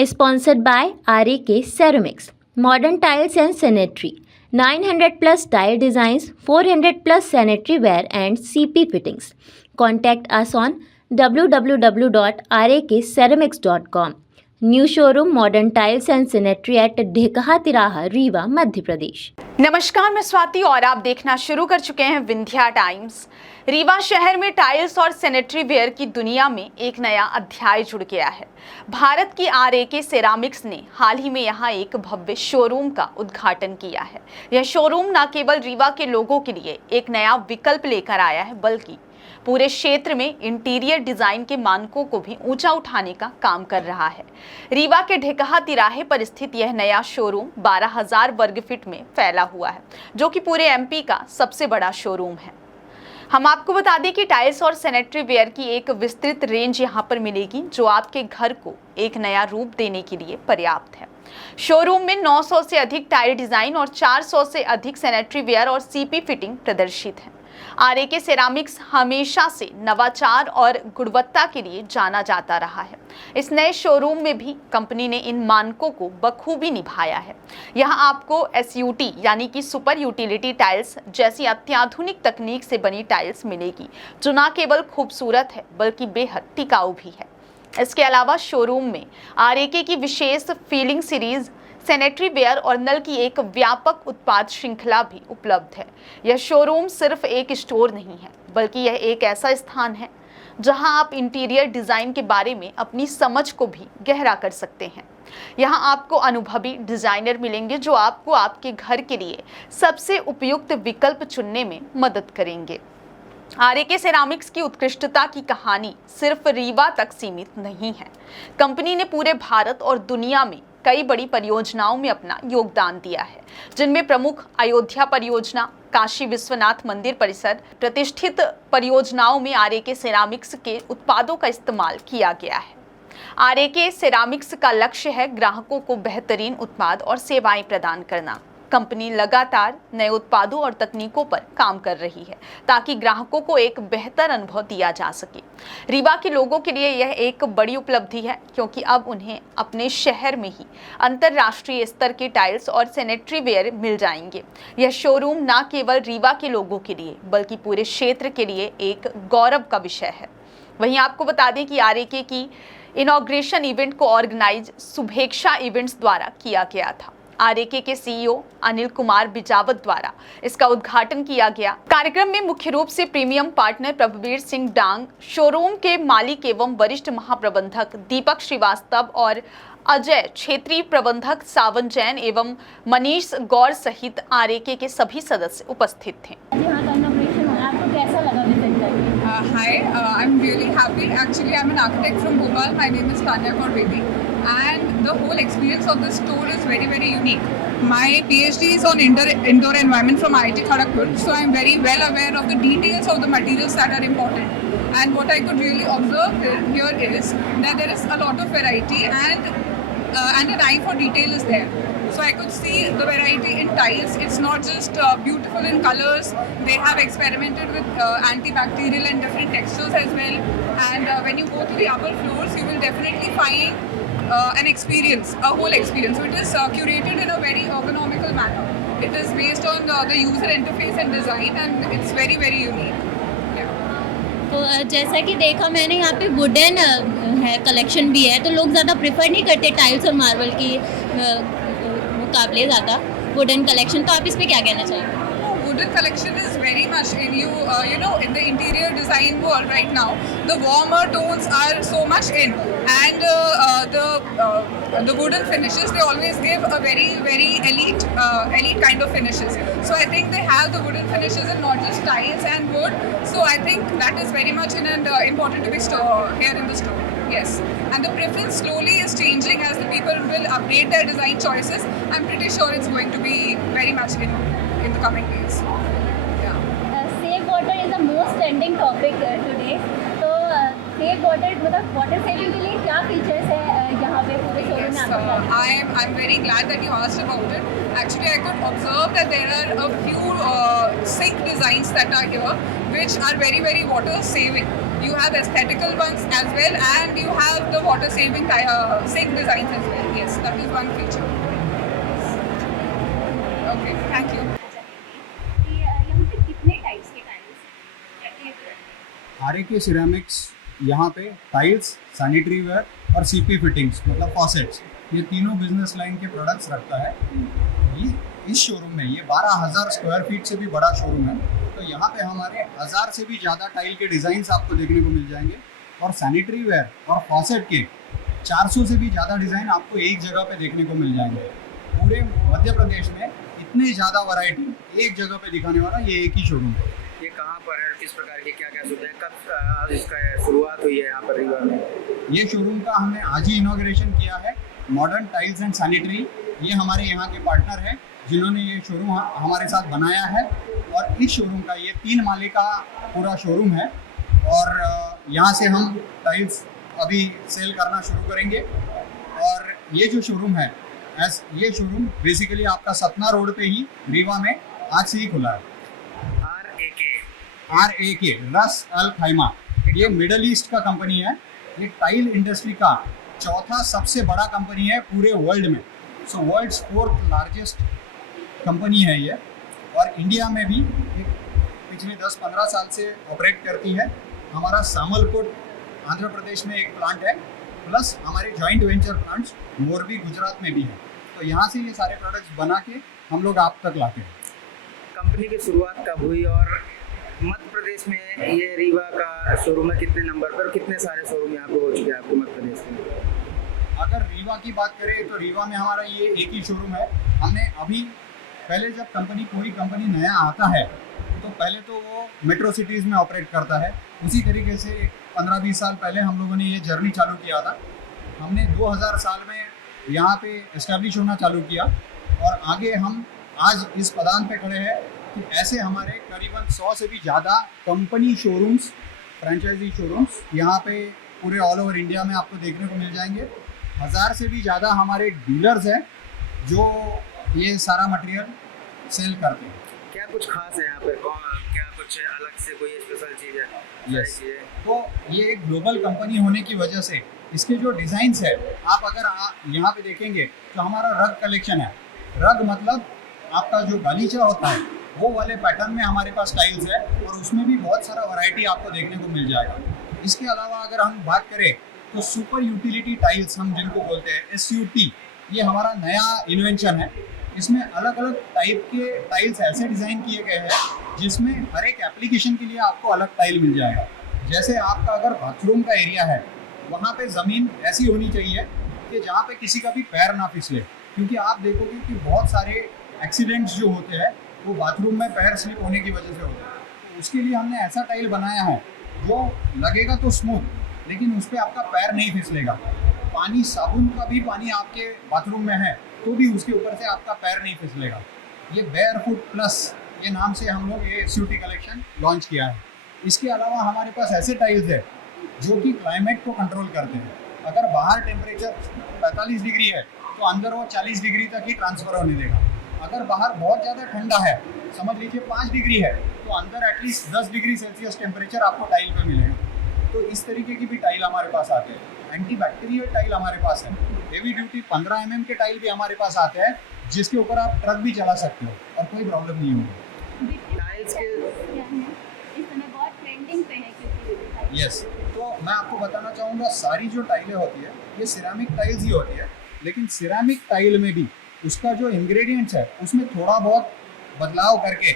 Sponsored by RAK Ceramics, Modern Tiles and Sanitary, 900 plus tile designs, 400 plus sanitary ware and CP fittings. Contact us on www.rakceramics.com. New showroom Modern Tiles and Sanitary at Dhekaha तिराहा, रीवा, मध्य प्रदेश। नमस्कार, मैं स्वाति और आप देखना शुरू कर चुके हैं विंध्या टाइम्स। रीवा शहर में टाइल्स और सैनिटरी वेयर की दुनिया में एक नया अध्याय जुड़ गया है। भारत की RAK सेरामिक्स ने हाल ही में यहाँ एक भव्य शोरूम का उद्घाटन किया है। यह शोरूम न केवल रीवा के लोगों के लिए एक नया विकल्प लेकर आया है, बल्कि पूरे क्षेत्र में इंटीरियर डिजाइन के मानकों को भी ऊंचा उठाने का काम कर रहा है। रीवा के ढेकहा तिराहे पर स्थित यह नया शोरूम 12,000 वर्ग फीट में फैला हुआ है, जो कि पूरे MP का सबसे बड़ा शोरूम है। हम आपको बता दें कि टाइल्स और सैनिटरी वेयर की एक विस्तृत रेंज यहाँ पर मिलेगी, जो आपके घर को एक नया रूप देने के लिए पर्याप्त है। शोरूम में 900 से अधिक टाइल डिजाइन और 400 से अधिक सैनिटरी वेयर और CP फिटिंग प्रदर्शित है। RAK सेरामिक्स हमेशा से नवाचार और गुणवत्ता के लिए जाना जाता रहा है। इस नए शोरूम में भी कंपनी ने इन मानकों को बखूबी निभाया है। यहाँ आपको SUT यानी कि सुपर यूटिलिटी टाइल्स जैसी अत्याधुनिक तकनीक से बनी टाइल्स मिलेगी, जो न केवल खूबसूरत है बल्कि बेहद टिकाऊ भी है। इसके अलावा शोरूम में RAK की विशेष फीलिंग सीरीज, सैनिटरी वेयर और नल की एक व्यापक उत्पाद श्रृंखला भी उपलब्ध है। यह शोरूम सिर्फ एक स्टोर नहीं है, बल्कि यह एक ऐसा स्थान है जहां आप इंटीरियर डिजाइन के बारे में अपनी समझ को भी गहरा कर सकते हैं। यहां आपको अनुभवी डिजाइनर मिलेंगे, जो आपको आपके घर के लिए सबसे उपयुक्त विकल्प चुनने में मदद करेंगे। RAK सेरामिक्स की उत्कृष्टता की कहानी सिर्फ रीवा तक सीमित नहीं है। कंपनी ने पूरे भारत और दुनिया में कई बड़ी परियोजनाओं में अपना योगदान दिया है, जिनमें प्रमुख अयोध्या परियोजना, काशी विश्वनाथ मंदिर परिसर, प्रतिष्ठित परियोजनाओं में RAK सेरामिक्स के उत्पादों का इस्तेमाल किया गया है। RAK सेरामिक्स का लक्ष्य है ग्राहकों को बेहतरीन उत्पाद और सेवाएं प्रदान करना। कंपनी लगातार नए उत्पादों और तकनीकों पर काम कर रही है, ताकि ग्राहकों को एक बेहतर अनुभव दिया जा सके। रीवा के लोगों के लिए यह एक बड़ी उपलब्धि है, क्योंकि अब उन्हें अपने शहर में ही अंतर्राष्ट्रीय स्तर के टाइल्स और सैनिटरी वेयर मिल जाएंगे। यह शोरूम न केवल रीवा के लोगों के लिए बल्कि पूरे क्षेत्र के लिए एक गौरव का विषय है। वहीं आपको बता दें कि RAK की इनॉग्रेशन इवेंट को ऑर्गेनाइज शुभेच्छा इवेंट्स द्वारा किया गया था। RAK के CEO अनिल कुमार बिजावत द्वारा इसका उद्घाटन किया गया। कार्यक्रम में मुख्य रूप से प्रीमियम पार्टनर प्रभुवीर सिंह डांग, शोरूम के मालिक एवं वरिष्ठ महाप्रबंधक दीपक श्रीवास्तव और अजय, क्षेत्रीय प्रबंधक सावन जैन एवं मनीष गौर सहित RAK के सभी सदस्य उपस्थित थे। Hi, I'm really happy. Actually, I'm an architect from Bhopal. My name is Tanya Korvedi, and the whole experience of this store is very, very unique. My PhD is on indoor environment from IIT Kharagpur, so I'm very well aware of the details of the materials that are important. And what I could really observe here is that there is a lot of variety and an eye for detail is there. So I could see the variety in tiles. It's not just beautiful in colors. They have experimented with antibacterial and different textures as well. And when you go to the upper floors, you will definitely find an experience, a whole experience. So it is curated in a very ergonomical manner. It is based on the user interface and design, and it's very, very unique. तो जैसा कि देखा मैंने, यहाँ पे wooden है, collection भी है, तो लोग ज़्यादा प्रेफर नहीं करते टाइल्स और मार्बल की मुकाबले ज़्यादा वुडन कलेक्शन। तो आप इस पे क्या कहना चाहेंगे? Wooden collection is very much in in the interior design world right now. The warmer tones are so much in, and the wooden finishes, they always give a very, very elite kind of finishes. So I think they have the wooden finishes and not just tiles and wood. So I think that is very much important to be here in the store. Yes, and the preference slowly is changing as the people will update their design choices. I'm pretty sure it's going to be very much in the coming days. Safe water is the most trending topic today. So save water, मतलब water saving के लिए क्या features है यहाँ पे पूरे showroom में आपके पास? I'm very glad that you asked about it. Actually, I could observe that there are a few sink designs that are here, which are very, very water saving. You have aesthetical ones as well, and you have the water saving sink designs as well. Yes, that is one feature. Okay, thank you. यहाँ पे कितने types के tiles? आरएके ceramics यहाँ पे tiles, sanitary ware और CP fittings मतलब faucets, ये तीनों बिजनेस लाइन के प्रोडक्ट्स रखता है। ये इस शोरूम में ये 12,000 स्क्वायर फीट से भी बड़ा शोरूम है, तो यहाँ पे हमारे 1000 से भी ज़्यादा टाइल के डिज़ाइंस आपको देखने को मिल जाएंगे और सैनिटरी वेयर और फॉसेट के 400 से भी ज़्यादा डिज़ाइन आपको एक जगह पे देखने को मिल जाएंगे। पूरे मध्य प्रदेश में इतने ज़्यादा वैरायटी एक जगह पे दिखाने वाला ये एक ही शोरूम है। ये कहाँ पर है, किस प्रकार की क्या क्या सुविधाएं, कब इसका शुरुआत हुई है यहाँ पर रीवा में? ये शोरूम का हमने आज ही इनॉग्रेशन किया है। मॉडर्न टाइल्स एंड सैनिटरी ये हमारे यहाँ के पार्टनर हैं जिन्होंने ये शोरूम हमारे साथ बनाया है और इस शोरूम का ये 3 माले का पूरा शोरूम है और यहाँ से हम टाइल्स अभी सेल करना शुरू करेंगे। और ये जो शोरूम है ये शोरूम बेसिकली आपका सतना रोड पे ही रीवा में आज से ही खुला है। RAK रस अल खैमा, ये मिडल ईस्ट का कंपनी है। ये टाइल इंडस्ट्री का चौथा सबसे बड़ा कंपनी है पूरे वर्ल्ड में। सो वर्ल्ड्स 4th लार्जेस्ट कंपनी है ये और इंडिया में भी पिछले 10-15 साल से ऑपरेट करती है। हमारा सामलकोट आंध्र प्रदेश में एक प्लांट है, प्लस हमारे joint venture plants Morbi Gujarat में भी है। तो यहाँ से ये सारे प्रोडक्ट्स बना के हम लोग आप तक लाते हैं। कंपनी की शुरुआत कब हुई और मध्य प्रदेश में ये रीवा का शोरूम है कितने नंबर पर, कितने सारे शोरूम यहाँ पे हो चुके हैं आपको मध्य प्रदेश में? अगर रीवा की बात करें तो रीवा में हमारा ये एक ही शोरूम है। हमने अभी पहले जब कोई कंपनी नया आता है तो पहले तो वो मेट्रो सिटीज़ में ऑपरेट करता है। उसी तरीके से 15-20 साल पहले हम लोगों ने ये जर्नी चालू किया था। हमने 2000 साल में यहाँ पे इस्टेब्लिश होना चालू किया और आगे हम आज इस पदान पे खड़े हैं कि ऐसे हमारे करीबन 100 से भी ज़्यादा कंपनी शोरूम्स, फ्रेंचाइजी शोरूम्स यहाँ पे पूरे ऑल ओवर इंडिया में आपको देखने को मिल जाएंगे। 1000 से भी ज़्यादा हमारे डीलर्स हैं जो ये सारा मटेरियल सेल करते हैं। क्या कुछ खास है यहाँ पर, क्या कुछ अलग से कोई स्पेशल चीज़ है? यस, तो ये एक ग्लोबल कंपनी होने की वजह से इसके जो डिज़ाइंस है आप अगर यहाँ पे देखेंगे तो हमारा रग कलेक्शन है। रग मतलब आपका जो गालीचा होता है वो वाले पैटर्न में हमारे पास टाइल्स है और उसमें भी बहुत सारा वैरायटी आपको देखने को मिल जाएगा। इसके अलावा अगर हम बात करें तो सुपर यूटिलिटी टाइल्स हम जिनको बोलते हैं SUT, ये हमारा नया इन्वेंशन है। इसमें अलग अलग टाइप के टाइल्स ऐसे डिज़ाइन किए गए हैं जिसमें हर एक एप्लीकेशन के लिए आपको अलग टाइल मिल जाएगा। जैसे आपका अगर बाथरूम का एरिया है वहाँ पे ज़मीन ऐसी होनी चाहिए कि जहाँ पे किसी का भी पैर ना फिसले, क्योंकि आप देखोगे कि बहुत सारे एक्सीडेंट्स जो होते हैं वो बाथरूम में पैर स्लिप होने की वजह से होते हैं। तो उसके लिए हमने ऐसा टाइल बनाया है जो लगेगा तो स्मूथ लेकिन उस पर आपका पैर नहीं फिसलेगा। पानी, साबुन का भी पानी आपके बाथरूम में है तो भी उसके ऊपर से आपका पैर नहीं फिसलेगा। ये बेयरफुट प्लस ये नाम से हम लोग ये SUT कलेक्शन लॉन्च किया है। इसके अलावा हमारे पास ऐसे टाइल्स है जो कि क्लाइमेट को कंट्रोल करते हैं। अगर बाहर टेम्परेचर 45 डिग्री है तो अंदर वो 40 डिग्री तक ही ट्रांसफ़र होने देगा। अगर बाहर बहुत ज़्यादा ठंडा है, समझ लीजिए 5 डिग्री है, तो अंदर एटलीस्ट 10 डिग्री सेल्सियस टेम्परेचर आपको टाइल पे मिलेगा। तो इस तरीके की भी टाइल हमारे पास आते हैं। एंटी बैक्टीरियल टाइल हमारे पास है। हेवी ड्यूटी 15 mm के टाइल भी हमारे पास आते हैं जिसके ऊपर आप ट्रक भी चला सकते हो और कोई प्रॉब्लम नहीं होगी। टाइल्स के इस समय बहुत ट्रेंडिंग पे है क्योंकि यस, तो मैं आपको बताना चाहूँगा सारी जो टाइलें होती है ये सिरेमिक टाइल्स ही होती है, लेकिन सिरेमिक टाइल में भी उसका जो इंग्रेडिएंट्स है उसमें थोड़ा बहुत बदलाव करके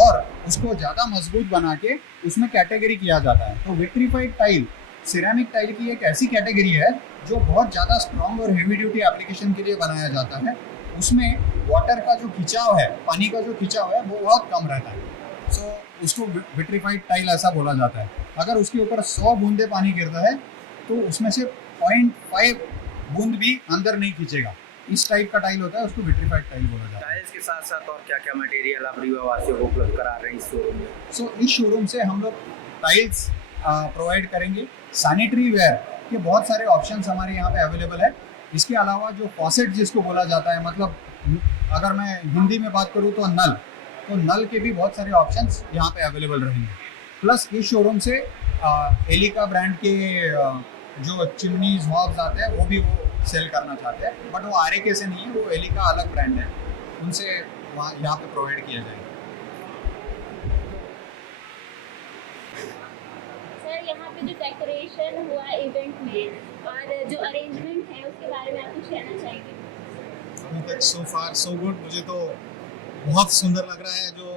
और उसको ज़्यादा मजबूत बना के उसमें कैटेगरी किया जाता है। तो विट्रीफाइड टाइल सिरेमिक टाइल की एक ऐसी कैटेगरी है जो बहुत ज़्यादा स्ट्रॉन्ग और हेवी ड्यूटी एप्लीकेशन के लिए बनाया जाता है। उसमें वाटर का जो खिंचाव है, पानी का जो खिंचाव है वो बहुत कम रहता है। सो उसको विट्रीफाइड टाइल ऐसा बोला जाता है। अगर उसके ऊपर 100 बूंदे पानी गिरता है तो उसमें से 0.5 बूंद भी अंदर नहीं खींचेगा। इस टाइप का टाइल होता है, उसको विट्रीफाइड टाइल बोला जाता है। टाइल्स के साथ साथ और क्या क्या मटेरियल आप रीवा वासियों को उपलब्ध करा रहे हैं इस शोरूम में? सो इस शोरूम से हम लोग टाइल्स, प्रोवाइड करेंगे। सैनिटरी वेयर के बहुत सारे ऑप्शंस हमारे यहाँ पे अवेलेबल है। इसके अलावा जो फॉसेट जिसको बोला जाता है, मतलब अगर मैं हिंदी में बात करूँ तो नल के भी बहुत सारे ऑप्शंस यहाँ पे अवेलेबल रहेंगे। प्लस इस शोरूम से एलिका ब्रांड के जो चिमनीज हॉब्स आते हैं वो भी वो सेल करना चाहते हैं, बट वो आरएके से नहीं है, वो एलिका अलग ब्रांड है, उनसे वहाँ यहाँ पे प्रोवाइड किया जाएगा। सर यहाँ पे जो डेकोरेशन हुआ इवेंट में और जो अरेंजमेंट है उसके बारे में आप कुछ कहना चाहेंगे? अभी तक सो फार सो गुड। मुझे तो बहुत सुंदर लग रहा है। जो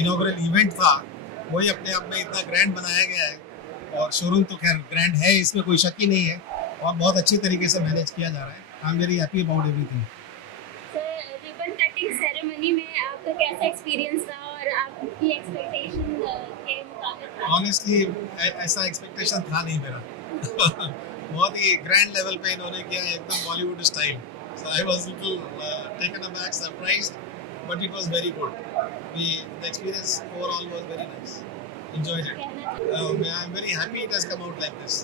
इनॉग्रल इवेंट था वही अपने आप में इतना ग्रैंड बनाया गया है, और शोरूम तो खैर ग्रैंड है, इसमें कोई शक ही नहीं है, और बहुत अच्छी तरीके से मैनेज किया जा रहा है। I am very happy about everything. Sir ribbon cutting ceremony में आपका कैसा एक्सपीरियंस रहा और आपकी एक्सपेक्टेशन के मुताबिक? ऑनेस्टली ऐसा एक्सपेक्टेशन था नहीं मेरा। बहुत ही ग्रैंड लेवल पे इन्होंने किया, एकदम Bollywood style. So I was little taken aback, surprised, but it was very good. The experience overall was very nice. Enjoyed it. I am very happy it has come out like this.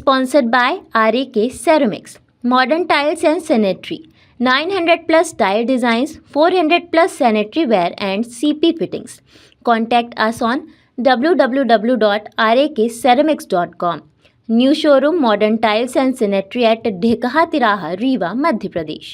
Sponsored by RAK Ceramics, Modern Tiles and Sanitary, 900 plus tile designs, 400 plus sanitary ware and CP fittings. Contact us on www.rakceramics.com. New showroom Modern Tiles and Sanitary at Dhekaha Tiraha, Rewa, Madhya Pradesh.